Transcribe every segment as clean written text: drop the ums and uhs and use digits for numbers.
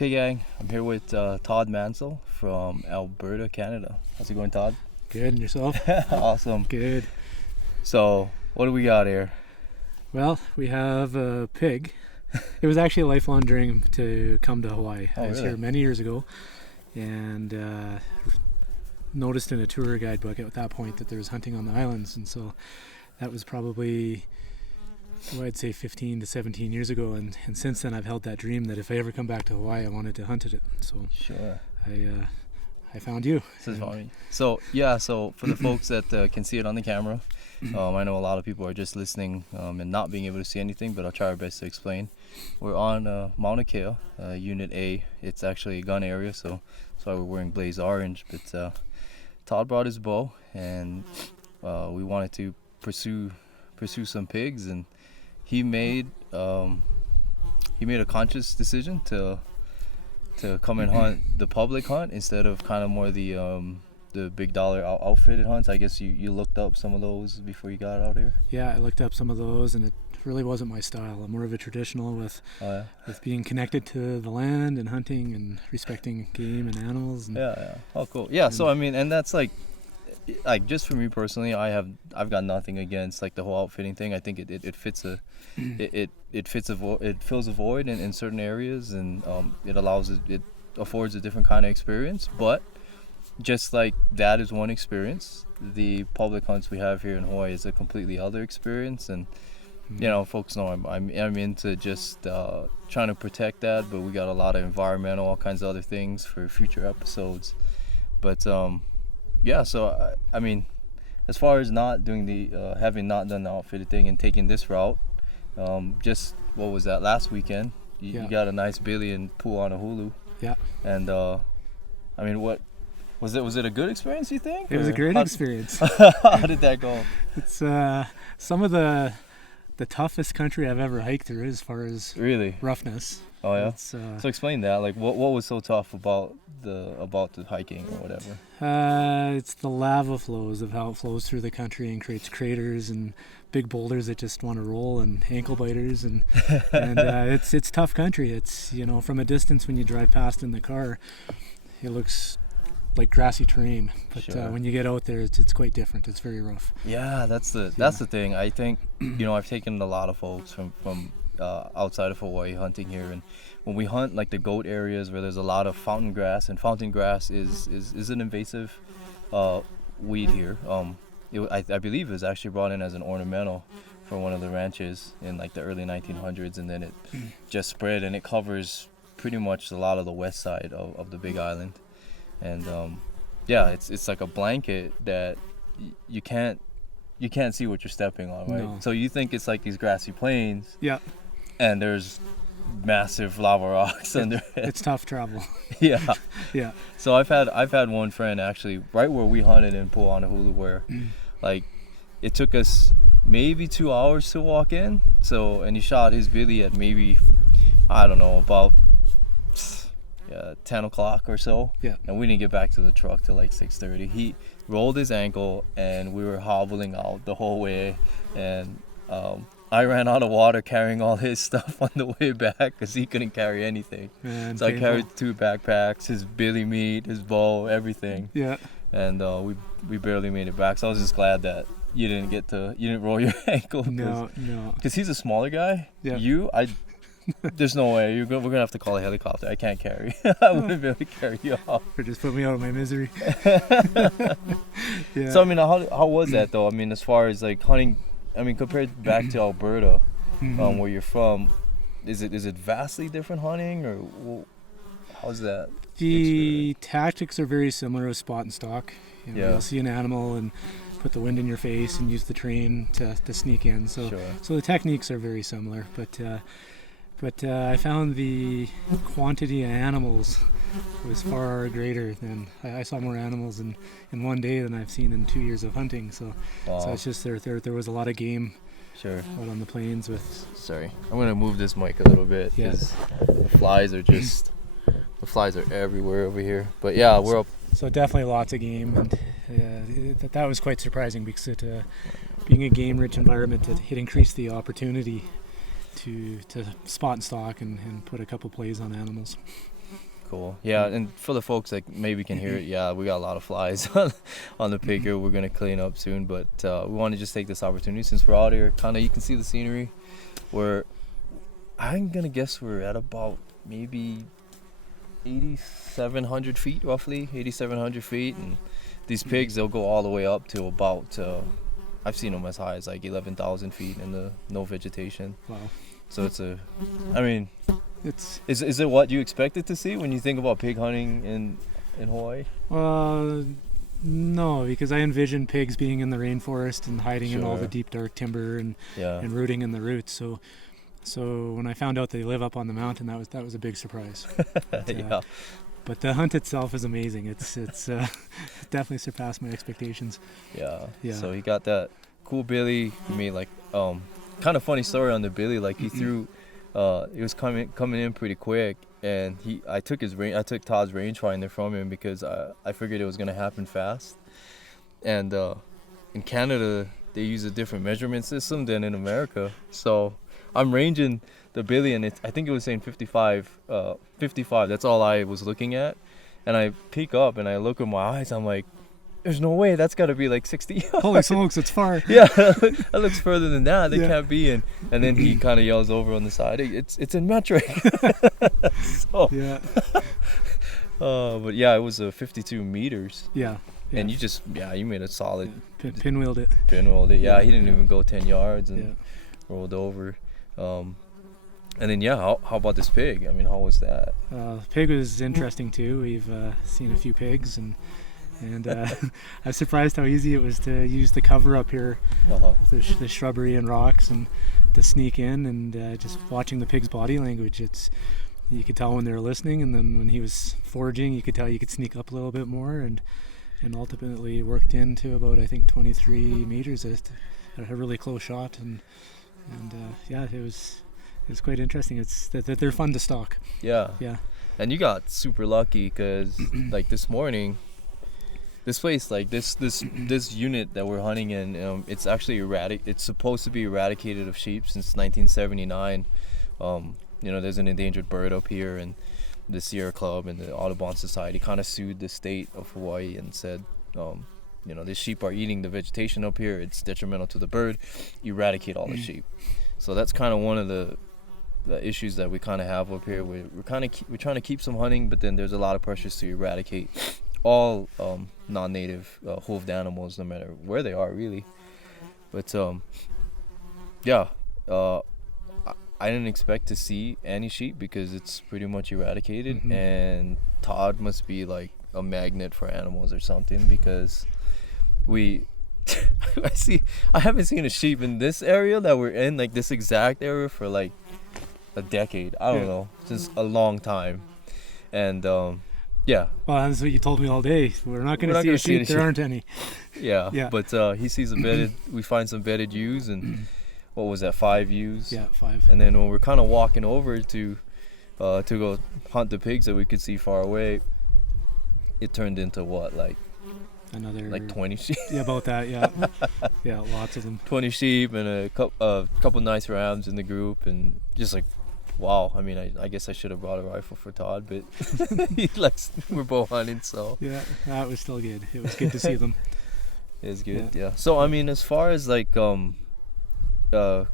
Okay, gang, I'm here with Todd Mansell from Alberta, Canada. How's it going, Todd? Good, and yourself? Awesome. Good. So, what do we got here? Well, we have a pig. It was actually a lifelong dream to come to Hawaii. Oh, I was really? here many years ago and noticed in a tour guidebook at that point that there was hunting on the islands, and so that was probably, I'd say 15 to 17 years ago, and since then I've held that dream that if I ever come back to Hawaii I wanted to hunt it. So Sure. I found you. This is funny. So, yeah, so for the folks that can see it on the camera, I know a lot of people are just listening and not being able to see anything, but I'll try our best to explain. We're on Mauna Kea, Unit A. It's actually a gun area, so that's why we're wearing blaze orange. But Todd brought his bow, and we wanted to pursue some pigs, and he made a conscious decision to come and hunt the public hunt instead of kind of more the big dollar outfitted hunts. I guess you looked up some of those before you got out here. Yeah, I looked up some of those, and it really wasn't my style. I'm more of a traditional with being connected to the land and hunting and respecting game and animals. And, yeah. Oh, cool. Yeah. So I mean, and that's like just for me personally, I've got nothing against like the whole outfitting thing. I think it fills a void in certain areas, and it affords a different kind of experience. But just like that is one experience, the public hunts we have here in Hawaii is a completely other experience. And you know, folks know I'm into just trying to protect that, but we got a lot of environmental, all kinds of other things for future episodes. But yeah, so I mean, as far as not doing the having not done the outfitted thing and taking this route, just what was that last weekend? You got a nice billy and pool on a hulu. Yeah. And I mean, what was it? Was it a good experience, you think? It was a great experience. How did that go? It's some of the toughest country I've ever hiked through as far as really roughness. Oh yeah. So explain that. Like, what was so tough about the hiking or whatever? It's the lava flows of how it flows through the country and creates craters and big boulders that just want to roll and ankle biters and it's tough country. It's, you know, from a distance when you drive past in the car, it looks like grassy terrain, but sure. When you get out there, it's quite different. It's very rough. Yeah, that's the thing. I think you know, I've taken a lot of folks from outside of Hawaii hunting here, and when we hunt like the goat areas where there's a lot of fountain grass, and fountain grass is an invasive weed here. I believe it was actually brought in as an ornamental for one of the ranches in like the early 1900s, and then it just spread, and it covers pretty much a lot of the west side of the Big Island. And yeah, it's like a blanket that you can't see what you're stepping on, right? No. So you think it's like these grassy plains, Yeah, and there's massive lava rocks under it. it's tough travel. Yeah. Yeah. So I've had one friend actually right where we hunted in Pu'anahulu where like it took us maybe 2 hours to walk in. So, and he shot his billy at maybe, I don't know, about 10 o'clock or so. Yeah. And we didn't get back to the truck till like 6:30. He rolled his ankle and we were hobbling out the whole way, and I ran out of water carrying all his stuff on the way back because he couldn't carry anything. Man, so painful. I carried 2 backpacks, his billy meat, his bow, everything. Yeah. And we barely made it back. So I was just glad that you didn't roll your ankle. No. Because he's a smaller guy. Yeah. There's no way. We're gonna have to call a helicopter. I can't carry. I wouldn't be able to carry you off. Or just put me out of my misery. Yeah. So I mean, how was that though? I mean, as far as like hunting, I mean, compared back to Alberta, where you're from, is it vastly different hunting, or how's that? The tactics are very similar with spot and stalk. You know, You'll see an animal and put the wind in your face and use the terrain to sneak in. So Sure. So the techniques are very similar, but I found the quantity of animals was far greater than I saw more animals in one day than I've seen in 2 years of hunting. So Wow. so it's just there was a lot of game Sure. out on the plains with. Sorry, I'm gonna move this mic a little bit Yeah. because the flies are everywhere over here. But yeah, we're up. So definitely lots of game, and that was quite surprising because being a game-rich environment, it increased the opportunity to spot and stalk and put a couple plays on animals. cool. Yeah, and for the folks that maybe can hear it, yeah, we got a lot of flies on the pig here. We're gonna clean up soon, but we want to just take this opportunity since we're out here. Kind of, you can see the scenery. I'm gonna guess we're at about maybe 8,700 feet, roughly 8,700 feet, and these pigs, they'll go all the way up to about I've seen them as high as like 11,000 feet in the no vegetation. Wow. So I mean, It's is it what you expected to see when you think about pig hunting in Hawaii? no, because I envision pigs being in the rainforest and hiding in all the Sure. deep dark timber and Yeah. rooting in the roots. So when I found out they live up on the mountain, that was a big surprise. Yeah. But the hunt itself is amazing. It's definitely surpassed my expectations. Yeah. Yeah. So he got that cool billy. He made like kind of funny story on the billy. Like he threw, it was coming in pretty quick, and I took Todd's rangefinder from him because I figured it was gonna happen fast. And in Canada they use a different measurement system than in America. So I'm ranging the billy, and I think it was saying 55. 55. That's all I was looking at. And I peek up and I look with my eyes. I'm like, there's no way. That's got to be like 60. Holy smokes, it's far. Yeah, that looks further than that. They Yeah. can't be. And then he kind of yells over on the side, "Hey, it's in metric." So, Yeah. but yeah, it was 52 meters. Yeah. And you made a solid Pinwheeled it. pinrolled it. Yeah, Yeah, he didn't yeah. even go 10 yards and Yeah. rolled over. And then how about this pig? I mean, how was that? Pig was interesting too. We've seen a few pigs, and I was surprised how easy it was to use the cover up here, Uh-huh. the shrubbery and rocks, and to sneak in. And just watching the pig's body language, you could tell when they were listening, and then when he was foraging, you could tell you could sneak up a little bit more, and ultimately worked into about, I think, 23 meters at a really close shot, and yeah, it was quite interesting. It's that they're fun to stalk. Yeah. Yeah. And you got super lucky because like this morning, this place, like this unit that we're hunting in, it's actually it's supposed to be eradicated of sheep since 1979. There's an endangered bird up here, and the Sierra Club and the Audubon Society kind of sued the state of Hawaii and said, the sheep are eating the vegetation up here. It's detrimental to the bird. Eradicate all the sheep. So that's kind of one of the issues that we kind of have up here. We're trying to keep some hunting, but then there's a lot of pressures to eradicate all non-native hoofed animals, no matter where they are, really. But I didn't expect to see any sheep because it's pretty much eradicated. Mm-hmm. And Todd must be like a magnet for animals or something, because I haven't seen a sheep in this area that we're in, like this exact area, for like a decade. I don't know, just a long time. And yeah. Well, that's what you told me all day. We're not going to see a sheep. There aren't any. Yeah. Yeah. But he sees we find some bedded ewes, and what was that, 5 ewes? Yeah, 5. And then when we're kind of walking over to go hunt the pigs that we could see far away, it turned into what, like Another 20 sheep? Yeah, about that. Yeah. Yeah, lots of them. 20 sheep and a couple nice rams in the group, and just like, wow. I mean, I guess I should have brought a rifle for Todd, but we're both hunting, so Yeah, that was still good. It was good to see them. it's good. Yeah. So I mean, as far as like coming to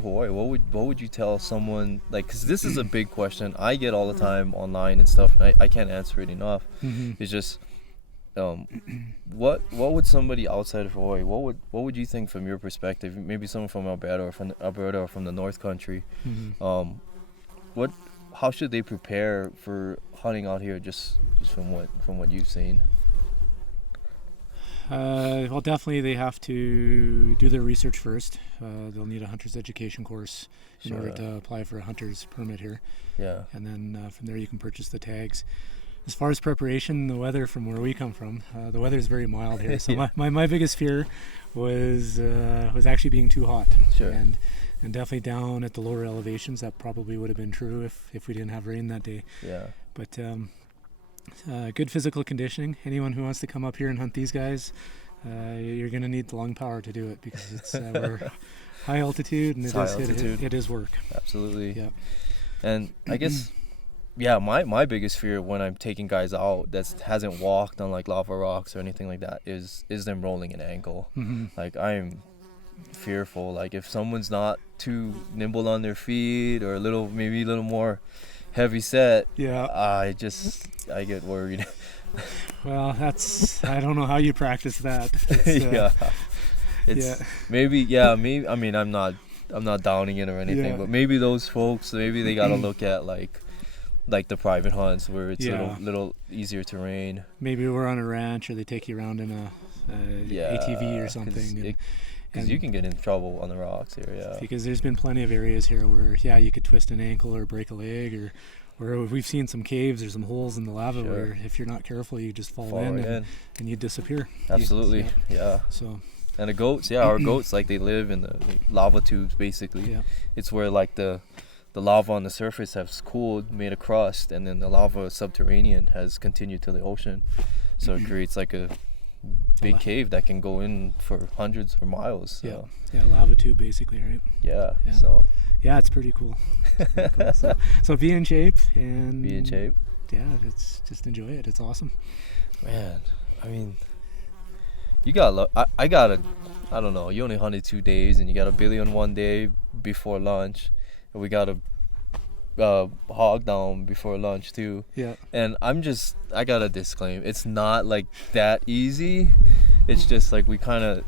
Hawaii, what would you tell someone, like, because this is a big question I get all the time online and stuff, and I can't answer it enough. Mm-hmm. It's just what would somebody outside of Hawaii, what would you think from your perspective, maybe someone from Alberta or from the North Country, Mm-hmm. how should they prepare for hunting out here, just from what you've seen? Well, definitely they have to do their research first. They'll need a hunter's education course in Sure. order to apply for a hunter's permit here. Yeah. And then from there you can purchase the tags. As far as preparation, the weather from where we come from, the weather is very mild here. So Yeah. my biggest fear was actually being too hot. Sure. And definitely down at the lower elevations, that probably would have been true if we didn't have rain that day. Yeah. But good physical conditioning. Anyone who wants to come up here and hunt these guys, you're going to need the lung power to do it, because it's we're high altitude, and It's high altitude. it is work. Absolutely. Yeah. And I guess yeah, my biggest fear when I'm taking guys out that hasn't walked on like lava rocks or anything like that is them rolling an ankle. Mm-hmm. Like I'm fearful. Like if someone's not too nimble on their feet or maybe a little more heavy set, Yeah. I get worried. Well, I don't know how you practice that. It's, Yeah. It's yeah. maybe I mean I'm not downing it or anything, Yeah. but maybe those folks maybe they gotta look at like the private hunts where it's Yeah. little easier terrain. Maybe we're on a ranch or they take you around in a ATV or something. Because you can get in trouble on the rocks here, yeah. Because there's been plenty of areas here where, yeah, you could twist an ankle or break a leg, or we've seen some caves, there's some holes in the lava Sure. where if you're not careful, you just fall Right in and you disappear. Absolutely, yeah. So. And the goats, our goats, like they live in the lava tubes, basically. Yeah. It's where like the lava on the surface has cooled, made a crust, and then the lava subterranean has continued to the ocean. So it creates like a big cave that can go in for hundreds or miles. So. Yeah, lava tube basically, right? Yeah. Yeah. So. Yeah, it's pretty cool. So be in shape and Be in shape. Yeah, it's just enjoy it. It's awesome. Man, I mean, you got I don't know. You only hunted 2 days, and you got a billy on 1 day before lunch, and we got a hog down before lunch too. Yeah. And I gotta disclaim, it's not like that easy. It's just like we kind of,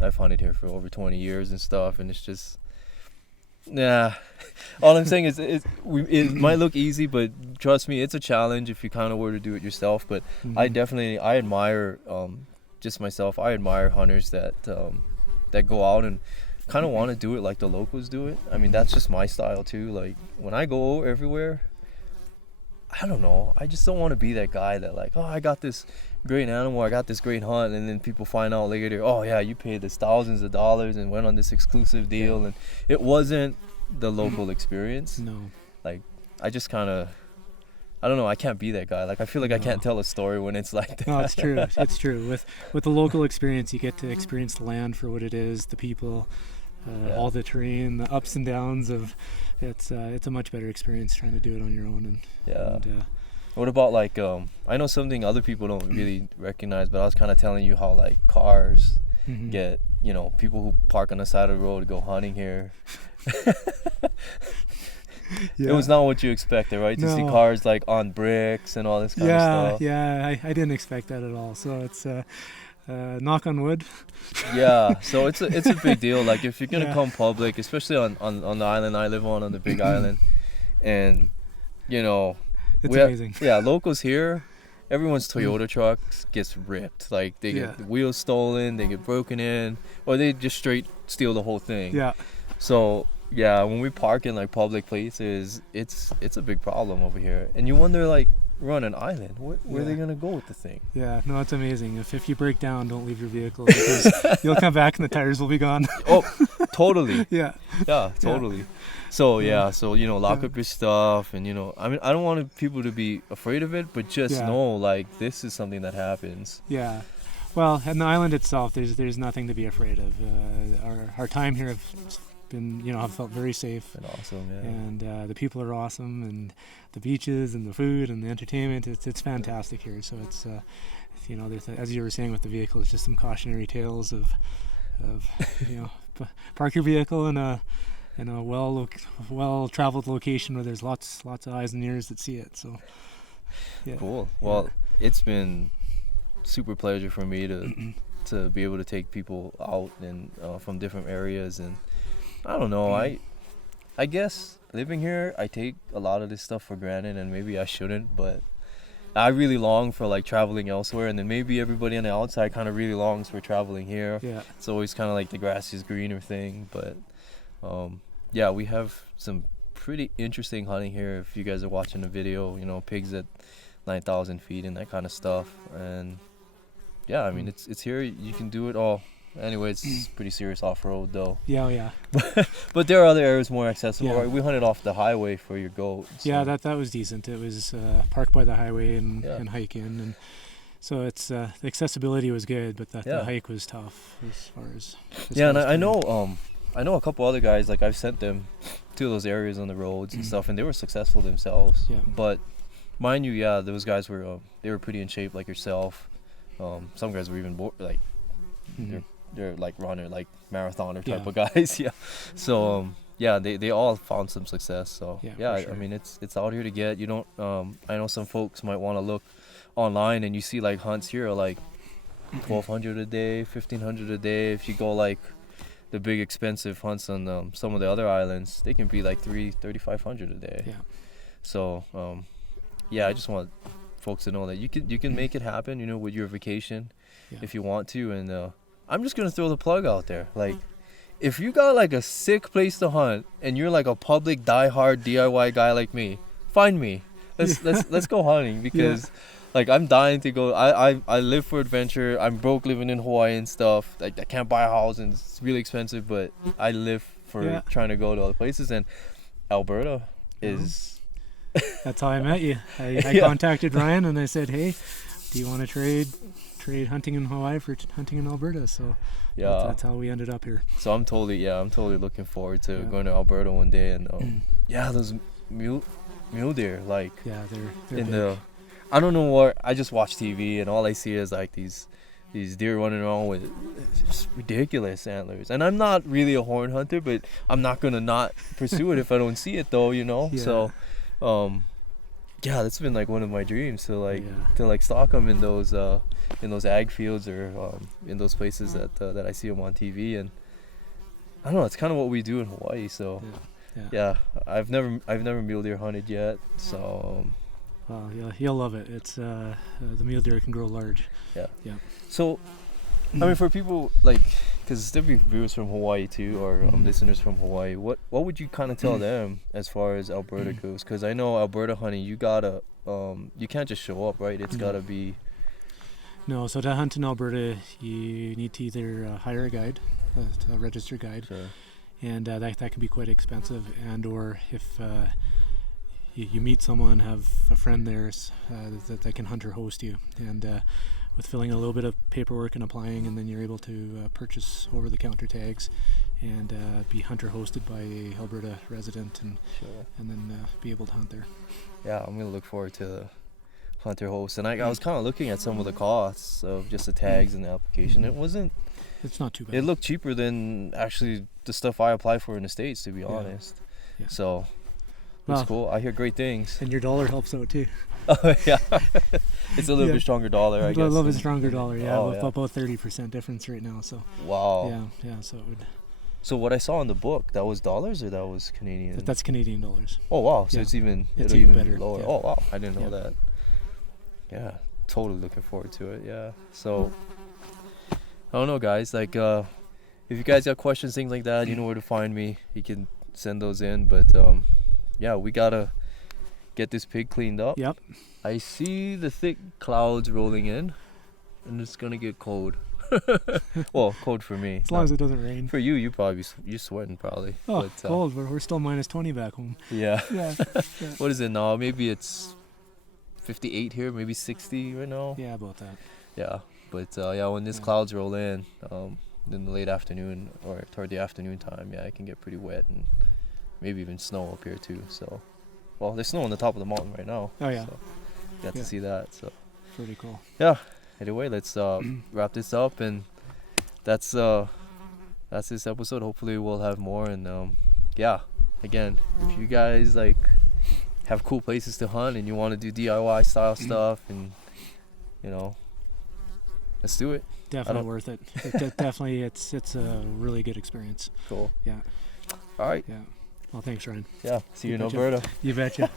I've hunted here for over 20 years and stuff, and it's just, yeah. All I'm saying is it might look easy, but trust me, it's a challenge if you kind of were to do it yourself. But Mm-hmm. I admire, just myself, I admire hunters that go out and kind of want to do it like the locals do it. I mean, that's just my style too. Like when I go everywhere, I don't know, I just don't want to be that guy that like, oh, I got this great animal, I got this great hunt, and then people find out later, oh yeah, you paid this thousands of dollars and went on this exclusive deal, and it wasn't the local experience. No. Like I just kind of, I don't know, I can't be that guy. Like I feel like I can't tell a story when it's like that. No, it's true. It's true. With the local experience, you get to experience the land for what it is, the people, all the terrain, the ups and downs of. It's a much better experience trying to do it on your own. And what about like I know something other people don't really recognize, but I was kind of telling you how like cars get, people who park on the side of the road to go hunting here. Yeah. It was not what you expected, right? To see cars like on bricks and all this kind of stuff. Yeah, I didn't expect that at all. So it's knock on wood. Yeah, so it's a big deal. Like if you're gonna come public, especially on the island I live on the big island, and it's amazing. Yeah, locals here, everyone's Toyota trucks gets ripped. Like they get the wheels stolen, they get broken in, or they just straight steal the whole thing. Yeah. So yeah, when we park in like public places, it's a big problem over here, and you wonder like, we're on an island. Where are they gonna go with the thing? Yeah, no, it's amazing. If you break down, don't leave your vehicle because you'll come back and the tires will be gone. Oh, totally. Yeah, totally. Yeah. So lock up your stuff, and I mean, I don't want people to be afraid of it, but just know like this is something that happens. Yeah. Well, and the island itself, there's nothing to be afraid of. Our time here have been, I've felt very safe. And awesome, yeah. And the people are awesome, and the beaches and the food and the entertainment, it's fantastic here. So it's, there's, as you were saying with the vehicle, it's just some cautionary tales of park your vehicle in a well traveled location where there's lots of eyes and ears that see it. So yeah. Cool. Well, it's been super pleasure for me to be able to take people out and from different areas, and I don't know, I guess living here I take a lot of this stuff for granted, and maybe I shouldn't, but I really long for like traveling elsewhere, and then maybe everybody on the outside kind of really longs for traveling here. Yeah. It's always kind of like the grass is greener thing, but yeah, we have some pretty interesting hunting here. If you guys are watching the video, pigs at 9,000 feet and that kind of stuff, and yeah, I mean it's here. You can do it all. Anyway, it's pretty serious off-road though. Yeah. But there are other areas more accessible. Yeah. Right? We hunted off the highway for your goat. So. Yeah, that was decent. It was parked by the highway and hike in, and so it's the accessibility was good, but the hike was tough as far as. And I know I know a couple other guys, like I've sent them to those areas on the roads and stuff, and they were successful themselves. Yeah. But mind you, yeah, those guys were they were pretty in shape, like yourself. Some guys were even like they're like runner, like marathoner type of guys. Yeah. So yeah, they all found some success. So yeah, sure. I mean it's out here to get. You don't. I know some folks might want to look online and you see like hunts here are like 1,200 a day, 1,500 a day. If you go like the big expensive hunts on some of the other islands, they can be like 3,500 a day. Yeah. So yeah, I just want folks to know that you can make it happen, you know, with your vacation if you want to. And I'm just gonna throw the plug out there, like if you got like a sick place to hunt and you're like a public diehard DIY guy like me, find me. Let's go hunting, because like I'm dying to go. I live for adventure. I'm broke living in Hawaii and stuff. Like I can't buy a house and it's really expensive, but I live for trying to go to other places, and Alberta is That's how I met you. I contacted Ryan and I said, hey, do you want to trade hunting in Hawaii for hunting in Alberta? So that's how we ended up here. So I'm totally looking forward to going to Alberta one day. And those mule deer, like they're in big. I don't know what, I just watch TV and all I see is like these deer running around with just ridiculous antlers. And I'm not really a horn hunter, but I'm not gonna not pursue it if I don't see it, though, you know. So that's been like one of my dreams to like stalk them in those ag fields or in those places that I see them on TV. And I don't know, it's kind of what we do in Hawaii. So I've never mule deer hunted yet, so well, you'll love it. It's the mule deer can grow large. Yeah. So I mean, for people like, because there'll be viewers from Hawaii too, or listeners from Hawaii, what would you kind of tell them as far as Alberta goes? Because I know Alberta hunting, you gotta you can't just show up, right? It's gotta be. No, so to hunt in Alberta, you need to either hire a guide, a registered guide, and that can be quite expensive. And or if you meet someone, have a friend there that can hunt or host you, and with filling a little bit of paperwork and applying, and then you're able to purchase over-the-counter tags and be hunter hosted by a Alberta resident, and then be able to hunt there. Yeah, I'm gonna look forward to the hunter host. And I was kind of looking at some of the costs of just the tags and the application. It's not too bad. It looked cheaper than actually the stuff I apply for in the States, to be honest. So it's cool. I hear great things. And your dollar helps out too. Oh yeah, it's a little bit stronger dollar, I guess. A little bit stronger dollar, about 30% difference right now. So wow. Yeah. So it would. So what I saw in the book, that was dollars or that was Canadian? That's Canadian dollars. Oh wow, so it's even better. Lower. Yeah. Oh wow, I didn't know that. Yeah, totally looking forward to it. Yeah. So I don't know, guys. Like, if you guys got questions, things like that, you know where to find me. You can send those in. But we gotta get this pig cleaned up. Yep. I see the thick clouds rolling in, and it's gonna get cold. Well, cold for me. As long as it doesn't rain. For you, you're sweating probably. Oh, but, cold, but we're still minus 20 back home. Yeah. What is it now? Maybe it's 58 here, maybe 60 right now. Yeah, about that. Yeah, but when these clouds roll in the late afternoon or toward the afternoon time, it can get pretty wet and maybe even snow up here too. So, well, there's snow on the top of the mountain right now. Oh yeah. So got to see that. So pretty cool. Yeah. Anyway, let's wrap this up, and that's this episode. Hopefully, we'll have more. And again, if you guys like have cool places to hunt and you want to do DIY style stuff, and let's do it. Definitely worth it. Definitely, it's a really good experience. Cool. Yeah. All right. Yeah. Well, thanks, Ryan. Yeah. See you in Alberta. You betcha.